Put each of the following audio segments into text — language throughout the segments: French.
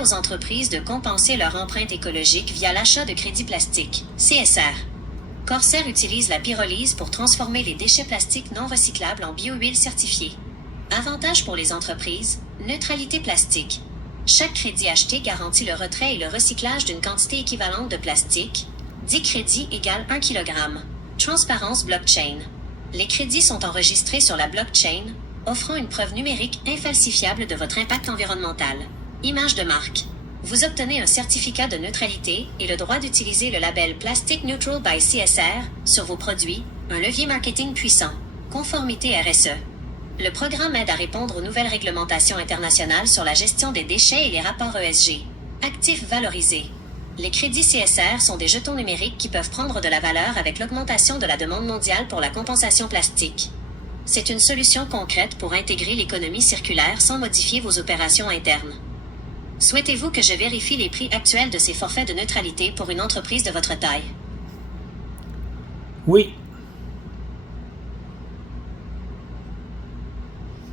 aux entreprises de compenser leur empreinte écologique via l'achat de crédits plastiques, CSR. Corsair utilise la pyrolyse pour transformer les déchets plastiques non recyclables en biohuile certifiée. Avantage pour les entreprises, neutralité plastique. Chaque crédit acheté garantit le retrait et le recyclage d'une quantité équivalente de plastique. 10 crédits égale 1 kg. Transparence blockchain. Les crédits sont enregistrés sur la blockchain, offrant une preuve numérique infalsifiable de votre impact environnemental. Image de marque. Vous obtenez un certificat de neutralité et le droit d'utiliser le label Plastic Neutral by CSR sur vos produits, un levier marketing puissant. Conformité RSE. Le programme aide à répondre aux nouvelles réglementations internationales sur la gestion des déchets et les rapports ESG. Actifs valorisés. Les crédits CSR sont des jetons numériques qui peuvent prendre de la valeur avec l'augmentation de la demande mondiale pour la compensation plastique. C'est une solution concrète pour intégrer l'économie circulaire sans modifier vos opérations internes. Souhaitez-vous que je vérifie les prix actuels de ces forfaits de neutralité pour une entreprise de votre taille? Oui.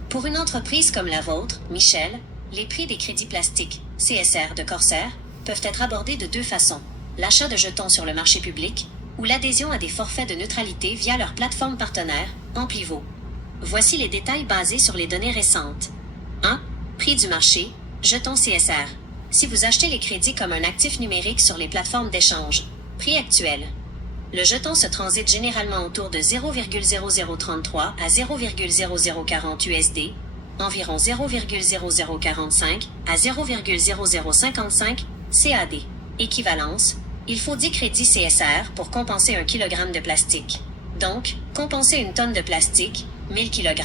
Pour une entreprise comme la vôtre, Michel, les prix des crédits plastiques, CSR de Corsair, peuvent être abordés de deux façons. L'achat de jetons sur le marché public ou l'adhésion à des forfaits de neutralité via leur plateforme partenaire, Amplivo. Voici les détails basés sur les données récentes. 1. Prix du marché, jetons CSR. Si vous achetez les crédits comme un actif numérique sur les plateformes d'échange, prix actuel. Le jeton se transite généralement autour de 0,0033 à 0,0040 USD, environ 0,0045 à 0,0055 CAD. Équivalence, il faut 10 crédits CSR pour compenser 1 kg de plastique. Donc, compenser une tonne de plastique, 1000 kg,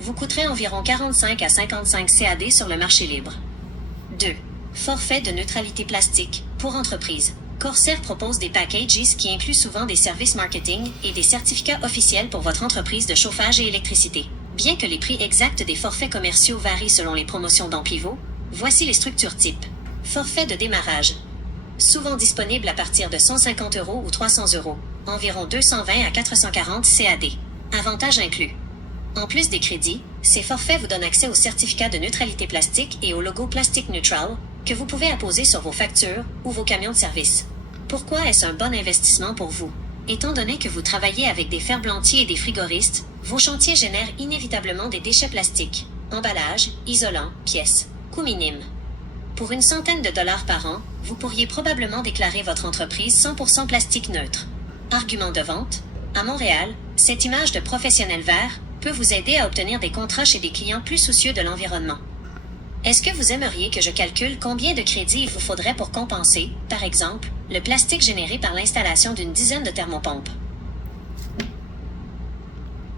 vous coûterait environ 45 à 55 CAD sur le marché libre. 2. Forfait de neutralité plastique pour entreprise. Corsair propose des packages qui incluent souvent des services marketing et des certificats officiels pour votre entreprise de chauffage et électricité. Bien que les prix exacts des forfaits commerciaux varient selon les promotions d'Amplivo, voici les structures types. Forfait de démarrage. Souvent disponible à partir de 150 € ou 300 €, environ 220 à 440 CAD. Avantages inclus. En plus des crédits, ces forfaits vous donnent accès au certificat de neutralité plastique et au logo Plastic Neutral, que vous pouvez apposer sur vos factures ou vos camions de service. Pourquoi est-ce un bon investissement pour vous? Étant donné que vous travaillez avec des ferblantiers et des frigoristes, vos chantiers génèrent inévitablement des déchets plastiques, emballages, isolants, pièces, coûts minimes. Pour une centaine de dollars par an, vous pourriez probablement déclarer votre entreprise 100% plastique neutre. Argument de vente. À Montréal, cette image de professionnel vert peut vous aider à obtenir des contrats chez des clients plus soucieux de l'environnement. Est-ce que vous aimeriez que je calcule combien de crédits il vous faudrait pour compenser, par exemple, le plastique généré par l'installation d'une dizaine de thermopompes?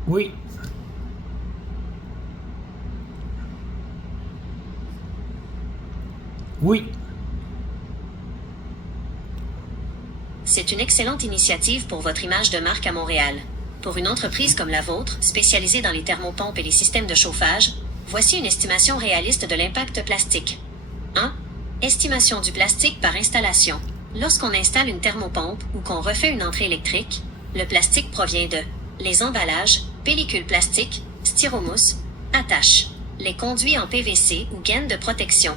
Oui. Oui. C'est une excellente initiative pour votre image de marque à Montréal. Pour une entreprise comme la vôtre, spécialisée dans les thermopompes et les systèmes de chauffage, voici une estimation réaliste de l'impact plastique. 1. Estimation du plastique par installation. Lorsqu'on installe une thermopompe ou qu'on refait une entrée électrique, le plastique provient de les emballages, pellicules plastiques, styromousse, attaches, les conduits en PVC ou gaines de protection,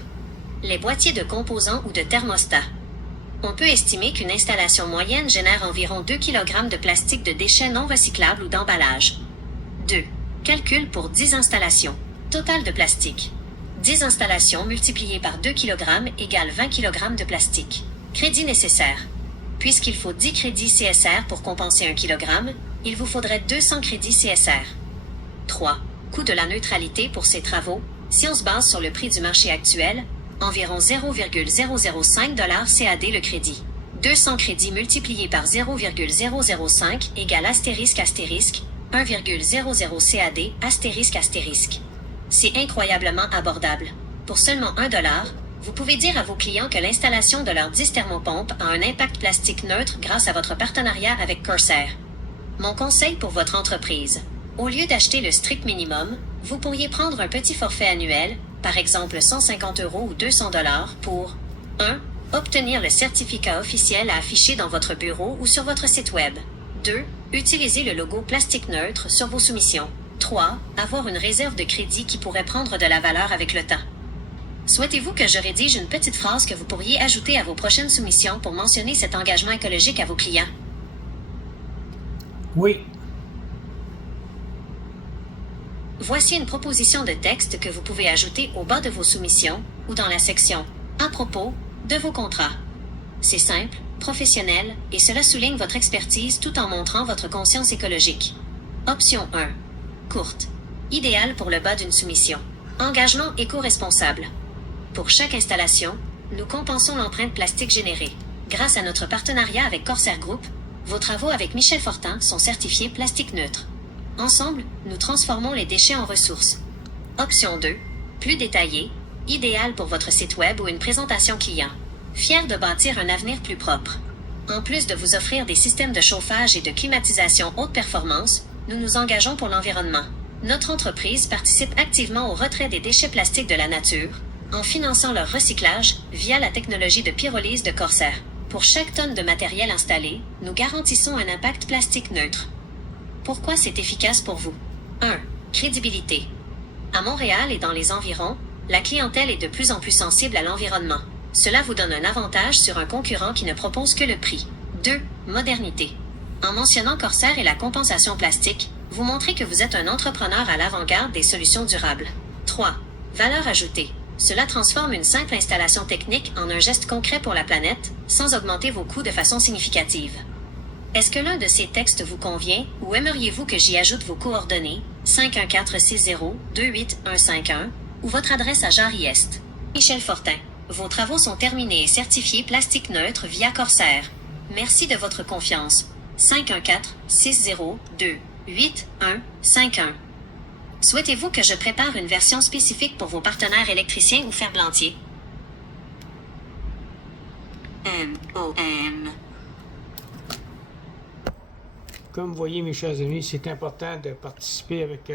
les boîtiers de composants ou de thermostats. On peut estimer qu'une installation moyenne génère environ 2 kg de plastique de déchets non recyclables ou d'emballage. 2. Calcul pour 10 installations. Total de plastique. 10 installations multipliées par 2 kg égale 20 kg de plastique. Crédit nécessaire. Puisqu'il faut 10 crédits CSR pour compenser 1 kg, il vous faudrait 200 crédits CSR. 3. Coût de la neutralité pour ces travaux. Si on se base sur le prix du marché actuel, environ 0,005 $ CAD le crédit. 200 crédits multipliés par 0,005 égale astérisque 1,00 CAD astérisque. C'est incroyablement abordable. Pour seulement 1 $, vous pouvez dire à vos clients que l'installation de leurs 10 thermopompes a un impact plastique neutre grâce à votre partenariat avec Corsair. Mon conseil pour votre entreprise. Au lieu d'acheter le strict minimum, vous pourriez prendre un petit forfait annuel, par exemple 150 € ou 200 $ pour 1. Obtenir le certificat officiel à afficher dans votre bureau ou sur votre site web. 2. Utiliser le logo plastique neutre sur vos soumissions. 3. Avoir une réserve de crédit qui pourrait prendre de la valeur avec le temps. Souhaitez-vous que je rédige une petite phrase que vous pourriez ajouter à vos prochaines soumissions pour mentionner cet engagement écologique à vos clients? Oui. Voici une proposition de texte que vous pouvez ajouter au bas de vos soumissions ou dans la section « À propos » de vos contrats. C'est simple, professionnel, et cela souligne votre expertise tout en montrant votre conscience écologique. Option 1. Courte. Idéal pour le bas d'une soumission. Engagement éco-responsable. Pour chaque installation, nous compensons l'empreinte plastique générée. Grâce à notre partenariat avec Corsair Group, vos travaux avec Michel Fortin sont certifiés plastique neutre. Ensemble, nous transformons les déchets en ressources. Option 2. Plus détaillé. Idéal pour votre site web ou une présentation client. Fier de bâtir un avenir plus propre. En plus de vous offrir des systèmes de chauffage et de climatisation haute performance, nous nous engageons pour l'environnement. Notre entreprise participe activement au retrait des déchets plastiques de la nature, en finançant leur recyclage via la technologie de pyrolyse de Corsair. Pour chaque tonne de matériel installé, nous garantissons un impact plastique neutre. Pourquoi c'est efficace pour vous? 1. Crédibilité. À Montréal et dans les environs, la clientèle est de plus en plus sensible à l'environnement. Cela vous donne un avantage sur un concurrent qui ne propose que le prix. 2. Modernité. En mentionnant Corsair et la compensation plastique, vous montrez que vous êtes un entrepreneur à l'avant-garde des solutions durables. 3. Valeur ajoutée. Cela transforme une simple installation technique en un geste concret pour la planète, sans augmenter vos coûts de façon significative. Est-ce que l'un de ces textes vous convient ou aimeriez-vous que j'y ajoute vos coordonnées 51460-28151 ou votre adresse à Jarry-Est? Michel Fortin. Vos travaux sont terminés et certifiés plastique neutre via Corsair. Merci de votre confiance. 51460-28151. Souhaitez-vous que je prépare une version spécifique pour vos partenaires électriciens ou ferblantiers? MOM. Comme vous voyez, mes chers amis, c'est important de participer avec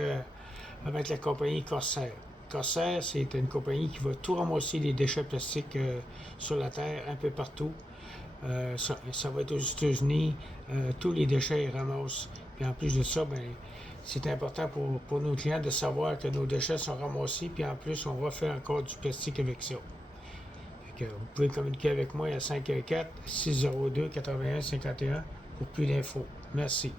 la compagnie Corsair. Corsair, c'est une compagnie qui va tout ramasser les déchets plastiques sur la Terre, un peu partout. Ça va être aux États-Unis, tous les déchets ils ramassent. Puis en plus de ça, ben, c'est important pour nos clients de savoir que nos déchets sont ramassés, puis en plus, on va faire encore du plastique avec ça. Fait que vous pouvez communiquer avec moi à 514-602-8151 pour plus d'infos. Merci.